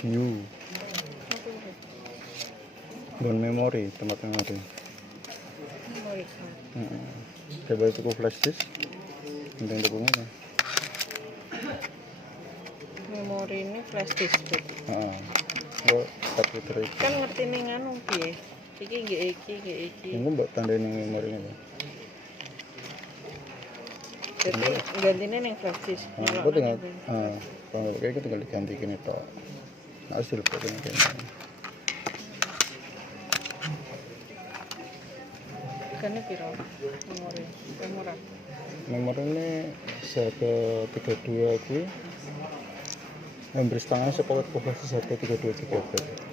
View dan memori, tempat memori. Coba itu flash disk penting dukungannya. Memori ini flash disk tuh. Card reader Kan ngerti nih nganu piye? Iki nggih iki. ini mbak tandain yang memori ini. Jadi gantinya ning flash disk. Aku tinggal kalau kayak gitu tinggal diganti gini toh. Hasil fotonya kayak gini. Gane piro memori? Memori ini seharga 32 kuwi. Hampir setengah sepaket koperasi seharga 32 GB.